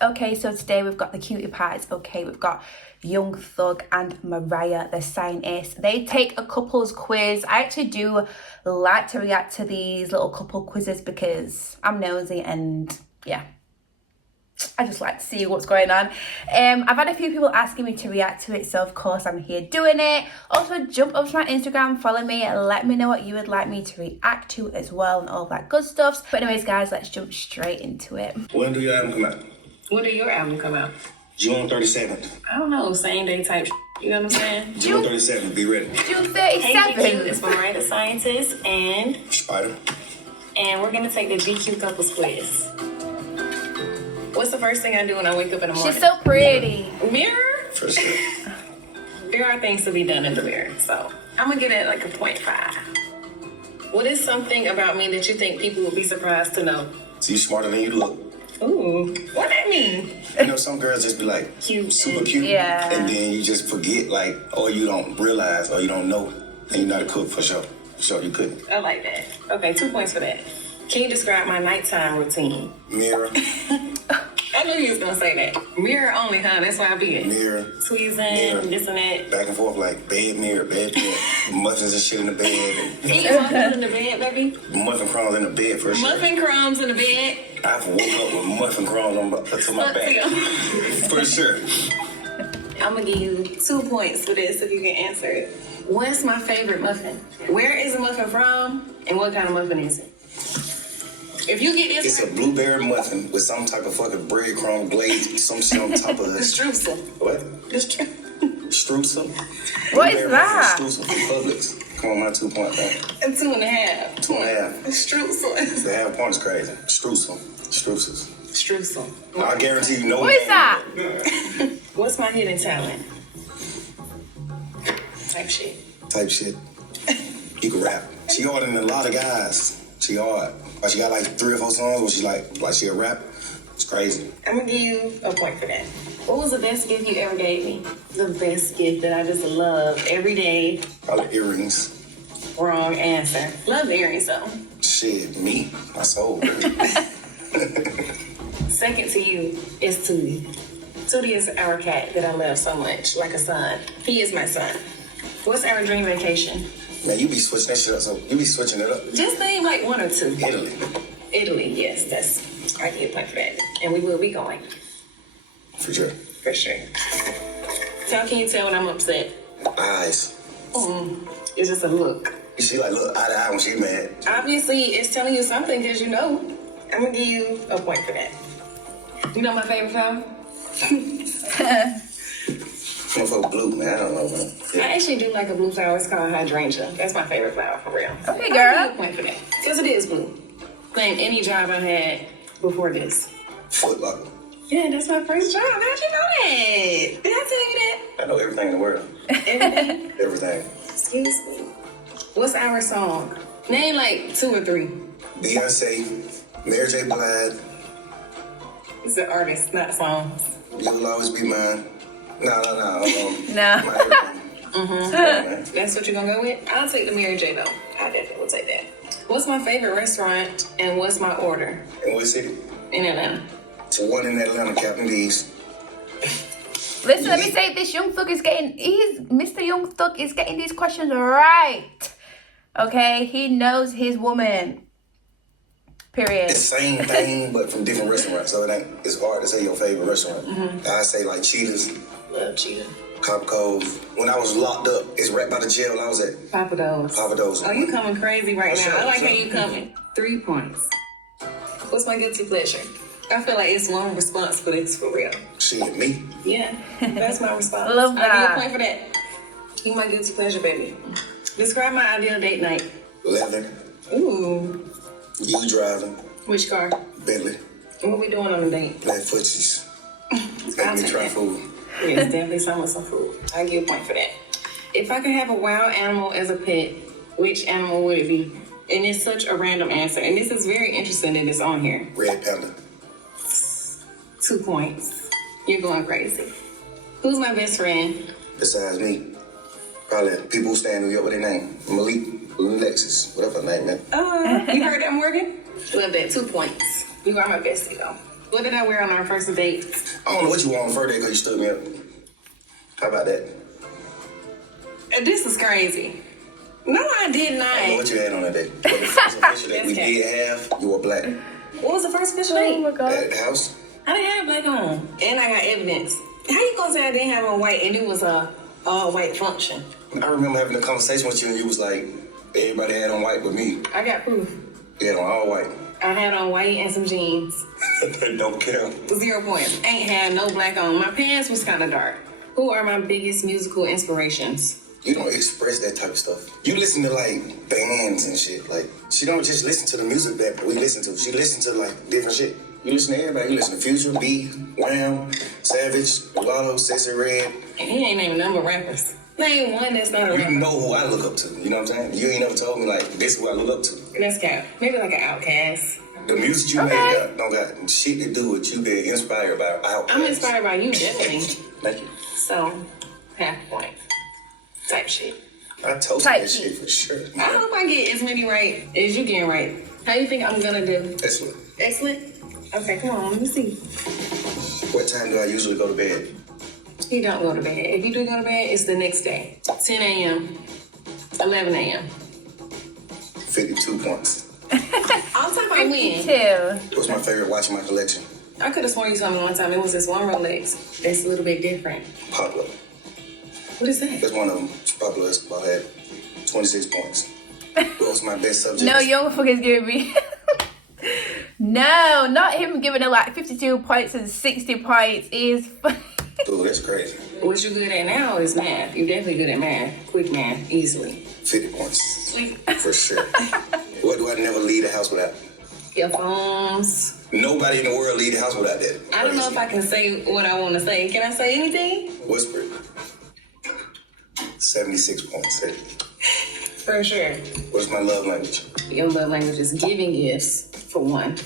Okay, so today we've got the cutie pies. Okay, we've got Young Thug and Mariah, the scientist. They take a couples quiz. I actually do like to react to these little couple quizzes because I'm nosy and yeah, I just like to see what's going on. I've had a few people asking me to react to it, so of course I'm here doing it. Also, jump up to my Instagram, follow me, and let me know what you would like me to react to as well and all that good stuff. But anyways, guys, let's jump straight into it. When do your album come out? When do your album come out? June 37th. I don't know, same day type you know what I'm saying? June 37th, be ready. June 37th. Hey, GQ, it's Mariah the Scientist, and Spider. we're gonna take the GQ couples quiz. What's the first thing I do when I wake up in the morning? She's so pretty. Mirror? For sure. There are things to be done in the mirror, so I'm gonna give it like a 0.5. What is something about me that you think people would be surprised to know? So you smarter than you look. Ooh, what that mean? You know, some girls just be like, Cute. super cute. Yeah. And then you just forget, like, or you don't realize, or you don't know. And you're not a cook for sure. For sure, you couldn't. I like that. Okay, 2 points for that. Can you describe my nighttime routine? Mirror. I knew you was gonna say that. Mirror only, huh? That's why I be it. Mirror. Tweezing, Mirror. this and that. Back and forth, like bed mirror, muffins and shit in the bed. Eat muffins in the bed, baby. Muffin crumbs in the bed for sure. Muffin crumbs in the bed. I've woke up with muffin crumbs on to my back. For sure. I'm gonna give you 2 points for this if you can answer it. What's my favorite muffin? Where is the muffin from? And what kind of muffin is it? If you get this, It's a blueberry muffin with some type of fucking breadcrumb glaze, some shit on top of the it. streusel. What? The streusel. Streusel? What is Blueberry that? muffin Streusel from Publix. Come on, my 2 point thing. And 2.5. 2.5. The streusel. The half point is crazy. Streusel. Streusels. Streusel. I guarantee you know What is that? What's my hidden talent? Type shit. Type shit. You can rap. She harder than a lot of guys. She hard. But she got like 3 or 4 songs where she like she a rap. It's crazy. I'm gonna give you a point for that. What was the best gift you ever gave me? The best gift that I just love every day. Probably earrings. Wrong answer. Love earrings though. Shit, me. My soul. Second to you is Tootie. Tootie is our cat that I love so much, like a son. He is my son. What's our dream vacation? Man, you be switching that shit up. So you be switching it up. Just name like 1 or 2. Italy. Italy, yes, I give you a point for that. And we will be going. For sure. For sure. How can you tell when I'm upset? Eyes. It's just a look. She like look eye to eye when she mad. Obviously, it's telling you something because you know. I'm gonna give you a point for that. You know my favorite flower? Motherfucker blue, man. I don't know, man. Yeah. I actually do like a blue flower. It's called hydrangea. That's my favorite flower for real. Okay, I'll girl. give you a point for that. Because it is blue. Name any job I had before this. Foot Locker. Yeah, that's my first job. How'd you know that? Did I tell you that? I know everything in the world. Everything? Everything. Excuse me. What's our song? Name like 2 or 3. Beyonce, Mary J. Blige, It's an artist, not songs. You Will Always Be Mine. No. No. My everything. Man. That's what you're gonna go with? I'll take the Mary J though. I definitely will take that. What's my favorite restaurant and what's my order? In what city? In Atlanta. To one in Atlanta, Captain D's. Listen, let me say this. Mr. Young Thug is getting these questions right. Okay? He knows his woman. Period. It's the same thing, but from different restaurants. So it's hard to say your favorite restaurant. I say like Cheetah's, Love cheetah. Cop Cove. When I was locked up, it's right by the jail I was at. Papa Do's. Papa Do's. Oh, you coming crazy right For now. sure, I like for how sure. you coming. 3 points. What's my guilty pleasure? I feel like it's one response for this for real. Shit, me. Yeah, that's my response. Love I'll give you that. a point for that. You my guilty pleasure, baby. Describe my ideal date night. Leather. Ooh. You driving. Which car? Bentley. What we doing on a date? Playing footsies. I'll Make me take try that. food. Yes, definitely some with some food. I'll give you a point for that. If I could have a wild animal as a pet, which animal would it be? And it's such a random answer. And this is very interesting that it's on here. Red Panda. 2 points. You're going crazy. Who's my best friend? Besides me. Probably people who stay in New York with their name. Malik, Lexus, whatever her name, man. You heard that, Morgan? Love that. 2 points. You are my bestie, though. What did I wear on our first date? I don't know what you wore on first day because you stood me up. How about that? This is crazy. No, I did not. I don't know what you had on that day. But the first official that we did have, you were black. What was the first official date? Oh my God. At the house. I didn't have black on. And I got evidence. How you gonna say I didn't have on white and it was a all-white function? I remember having a conversation with you and you was like, everybody had on white but me. I got proof. You had on all white. I had on white and some jeans. Don't care. 0 points. Ain't had no black on. My pants was kind of dark. Who are my biggest musical inspirations? You don't express that type of stuff. You listen to like bands and shit. Like she don't just listen to the music that we listen to. She listen to like different shit. You listen to everybody. You listen to Future, B, Wham, Savage, Mulatto, Sexy Red. And he ain't named number rappers. Name one that's not a rapper. You know who I look up to. You know what I'm saying? You ain't never told me like this is who I look up to. That's cap. Maybe like an Outcast. The music you made don't got shit to do with you being inspired by Outkast. I'm inspired by you, definitely. Thank you. So, half point. Type shit. I told you that shit for sure. I hope I get as many right as you getting right. How you think I'm gonna do? Excellent. Excellent? Okay, come on, let me see. What time do I usually go to bed? You don't go to bed. If you do go to bed, it's the next day. 10 a.m., 11 a.m. 52 points. I'll talk about when. 52. What's my favorite watch in my collection? I could have sworn you told me one time it was this one Rolex. It's a little bit different. Pablo. What is that? That's one of them. Pablo Escobar had 26 points. What was my best subject? No, young fuckers giving me. No, not him giving her like 52 points and 60 points is Dude, that's crazy. What you good at now is math. You're definitely good at math. Quick math, easily. 50 points. For sure. What do I never leave the house without? Your phones. Nobody in the world leave the house without that. I don't know if I can say what I want to say. Can I say anything? Whisper. 76 points. For sure. What's my love language? Your love language is giving gifts, for one,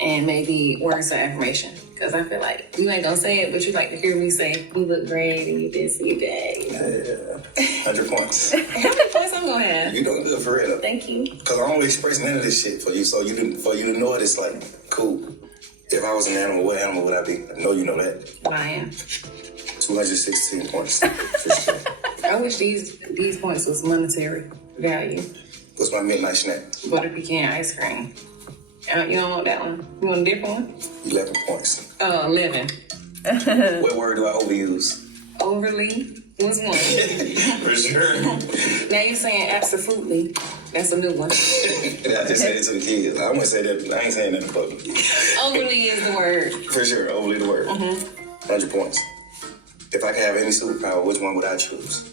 and maybe words of affirmation. Because I feel like you ain't gonna say it, but you like to hear me say, you look great and you this and you that. You know? Yeah. 100 points. How many points I'm gonna have? You doing good for real. Thank you. Because I don't express none of this shit for you, so for you to know it, it's like, cool. If I was an animal, what animal would I be? I know you know that. Lion. 216 points. For sure. I wish these points was monetary value. What's my midnight snack? Butter pecan ice cream. You don't want that one? You want a different one? 11 points. 11. What word do I overuse? Overly was one. For sure. Now you're saying absolutely. That's a new one. I just said it to the kids. I wouldn't say that. I ain't saying that in public. Overly is the word. For sure. Overly the word. 100 points. If I could have any superpower, which one would I choose?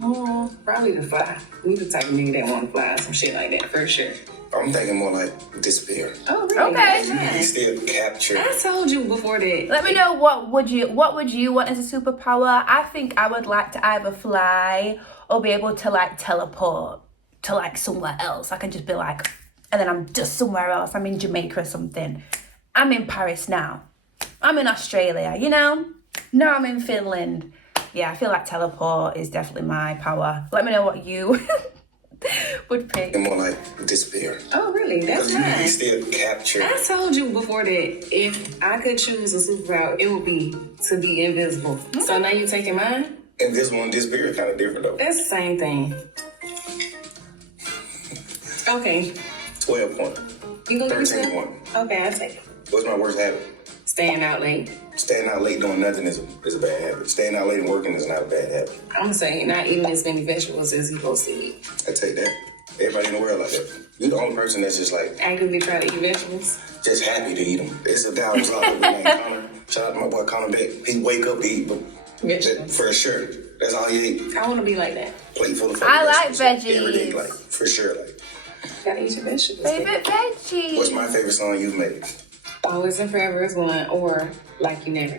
Probably the fly. We the type of nigga that want to fly, some shit like that, for sure. I'm thinking more like disappear. Oh, really? Okay. You can still capture. I told you before that. Let me know what would you want as a superpower. I think I would like to either fly or be able to like teleport to like somewhere else. I could just be like, and then I'm just somewhere else. I'm in Jamaica or something. I'm in Paris now. I'm in Australia, you know? Now I'm in Finland. Yeah, I feel like teleport is definitely my power. Let me know what you would pick. And more like disappear. Oh, really? That's Because you can nice. still capture. I told you before that if I could choose a superpower, it would be to be invisible. So now you taking mine? Invisible and disappear is kind of different though. That's the same thing. Okay. 12 points. You gonna give me 13 some? points. Okay, I'll take it. What's my worst habit? Staying out late. Staying out late doing nothing is a bad habit. Staying out late and working is not a bad habit. I'm gonna say not eating as many vegetables as you supposed to eat. I take that. Everybody in the world like that. You're the only person that's just like, Actively try to eat vegetables. just happy to eat them. It's a guy who's out there named Connor. Shout out to my boy Connor Beck. He wake up to eat, but Vegetables. for sure. That's all he eat. I want to be like that. Plate full of I like vegetables every day, veggies. like for sure. Like, Gotta eat your vegetables. Favorite veggie. what's my favorite song you've made? Always and Forever is one, or Like You Never.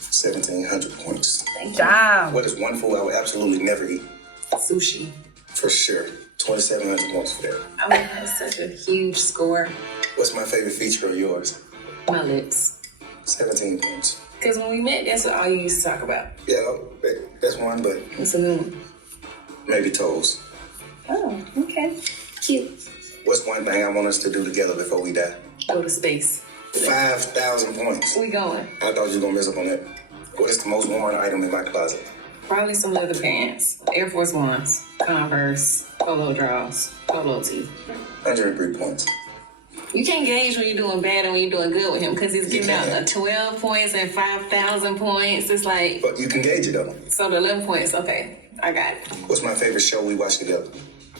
1,700 points. Thank you. Damn. What is one food I would absolutely never eat? Sushi. For sure. 2,700 points for that. I would have such a huge score. What's my favorite feature of yours? My lips. 17 points. Because when we met, that's what all you used to talk about. Yeah, that's one, but It's a new one. maybe toes. Oh, okay. Cute. What's one thing I want us to do together before we die? Go to space. 5,000 points. We going. I thought you were gonna mess up on that. What is the most worn item in my closet? Probably some leather pants, Air Force Ones, Converse, polo draws, polo tee. 103 points. You can't gauge when you're doing bad and when you're doing good with him because he's giving out 12 points and 5,000 points. It's like... But you can gauge it though. So the 11 points, okay. I got it. What's my favorite show we watch together?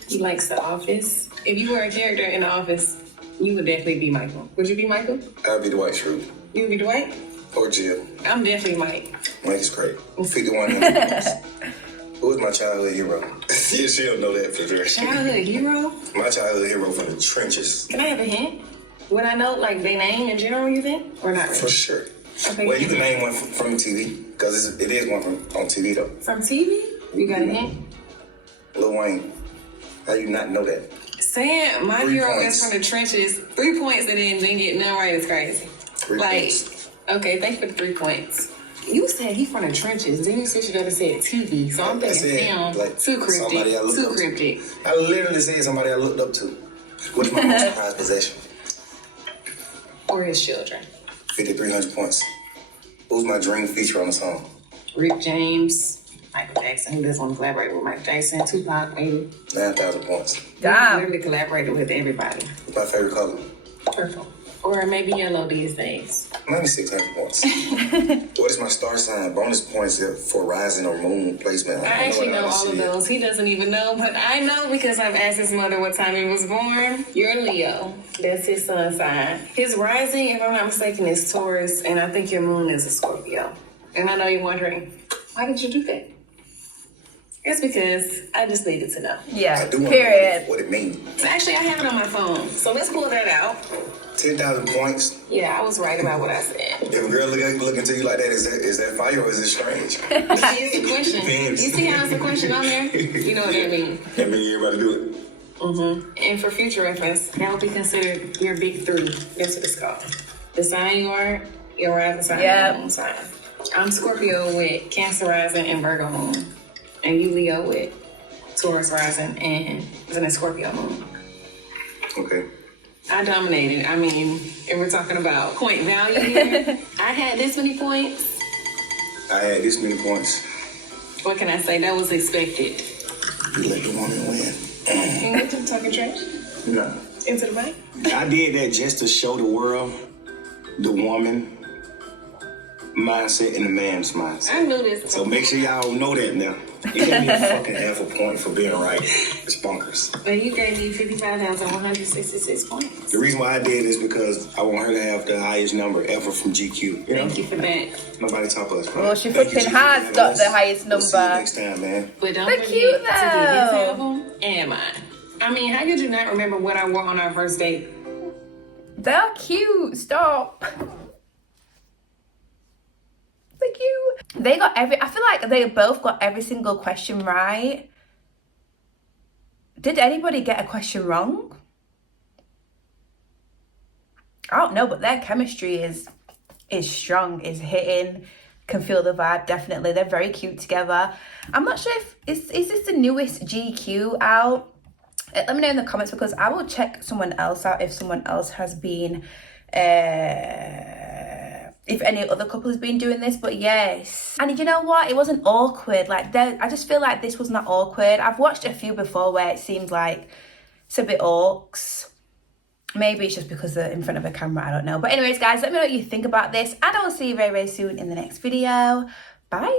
He likes The Office. If you were a character in The Office, you would definitely be Michael. Would you be Michael? I'd be Dwight Schrute. You would be Dwight? Or Jill. I'm definitely Mike. Mike is great. 51 points. Who was my childhood hero? Yeah, she'll know that for sure. Childhood hero? My childhood hero from the trenches. Can I have a hint? Would I know, like, their name in general, you think? Or not really? For sure. Okay. Well, you can name one from TV, because it is one on TV, though. From TV? You got a hint? Lil Wayne. How you not know that? Saying my 3 hero points. is from the trenches, 3 points and then didn't get none right is crazy. 3 Like, points. okay, thank you for the 3 points. You said he from the trenches, then you switched it up and said TV, so I'm thinking film, like, too somebody I cryptic, looked too up to. cryptic. I literally said somebody I looked up to. What's my most prized possession? Or his children. 5,300 points. Who's my dream feature on the song? Rick James, Michael Jackson, who doesn't want to collaborate with Mike Jackson, Tupac, maybe. 9,000 points. Damn. Literally collaborated with everybody. What's my favorite color? Purple. Or maybe yellow these days. 9,600 points. What is my star sign? Bonus points for rising or moon placement. I actually know all of see it. those. He doesn't even know, but I know because I've asked his mother what time he was born. You're Leo. That's his sun sign. His rising, if I'm not mistaken, is Taurus, and I think your moon is a Scorpio. And I know you're wondering, why did you do that? It's because I just needed to know. Yeah, I do want period. to know what it means. So actually, I have it on my phone. So let's pull that out. 10,000 points. Yeah, I was right about what I said. If a girl look into you like that, is that fire or is it strange? It's a question. Depends. You see how it's a question on there? You know what that means. That means everybody do it. Mm-hmm. And for future reference, that will be considered your big 3. That's what it's called. The sign you are, your rising sign, Yep. your moon sign. I'm Scorpio with Cancer rising and Virgo moon. And you Leo with Taurus rising and a Scorpio moon. Okay. I dominated. I mean, if we're talking about point value here, I had this many points. I had this many points. What can I say? That was expected. You let the woman win. Can you get to talking trash? No. Into the mic? I did that just to show the world the woman mindset and the man's mindset. I knew this. So make sure y'all know that now. You gave me a fucking half a point for being right. It's bonkers. And you gave me 55,166 points. The reason why I did is because I want her to have the highest number ever from GQ. You know? Thank you for that. Nobody top us, bro. Well, she Thank you, fucking GQ, has for got having the us. highest We'll see you number. next time, man. But don't They're forget cute, to get his though. album and mine. I mean, how could you not remember what I wore on our first date? They're cute. Stop. They're cute. They got I feel like they both got every single question right. Did anybody get a question wrong? I don't know, but their chemistry is strong, is hitting. Can feel the vibe, definitely. They're very cute together. I'm not sure if is this the newest GQ out. Let me know in the comments because I will check someone else out if someone else has been if any other couple has been doing this. But yes, and you know what, it wasn't awkward. Like, I just feel like this was not awkward. I've watched a few before where it seems like it's a bit orcs. Maybe it's just because they're in front of a camera, I don't know. But anyways, guys, let me know what you think about this, and I will see you very, very soon in the next video. Bye.